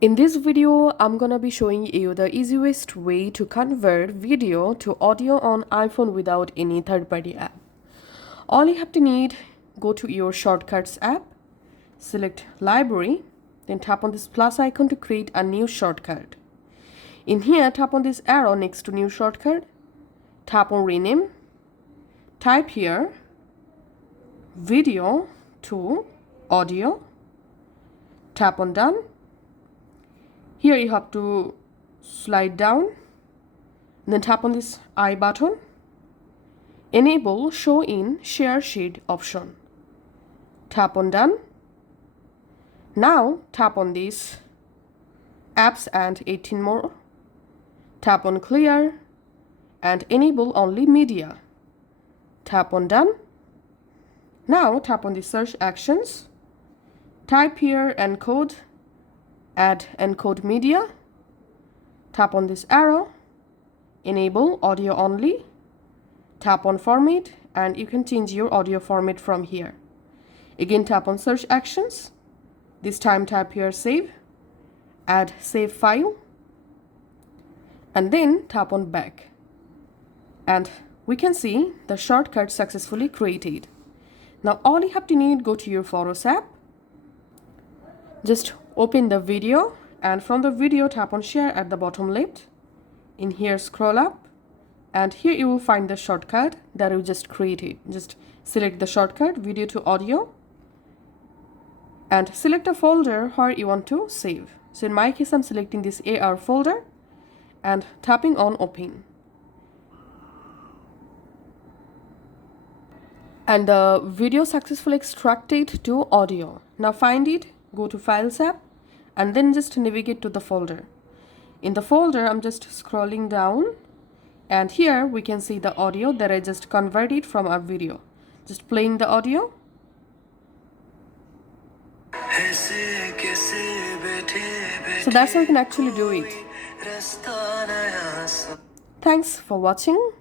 In this video, I'm gonna be showing you the easiest way to convert video to audio on iPhone without any third-party app. All you have to need, go to your Shortcuts app, select Library, then tap on this plus icon to create a new shortcut. In here, tap on this arrow next to new shortcut, tap on Rename, type here Video to Audio, tap on Done. Here you have to slide down, then tap on this I button, enable show in share sheet option. Tap on Done. Now tap on these apps and 18 more. Tap on clear and enable only media. Tap on Done. Now tap on the search actions. Type here encode, add encode media. Tap on this arrow, enable audio only. Tap on format and you can change your audio format from here. Again tap on search actions. This time tap here save, add save file, and then tap on back. And we can see the shortcut successfully created. Now all you have to need, go to your Photos app, just open the video, and from the video tap on share at the bottom left. In here scroll up and here you will find the shortcut that you just created. Just select the shortcut video to audio and select a folder where you want to save. So in my case I'm selecting this AR folder and tapping on open. And the video successfully extracted to audio. Now find it, go to Files app and then just navigate to the folder. In the folder, I'm just scrolling down and here we can see the audio that I just converted from our video. Just playing the audio. So that's how you can actually do it. Thanks for watching.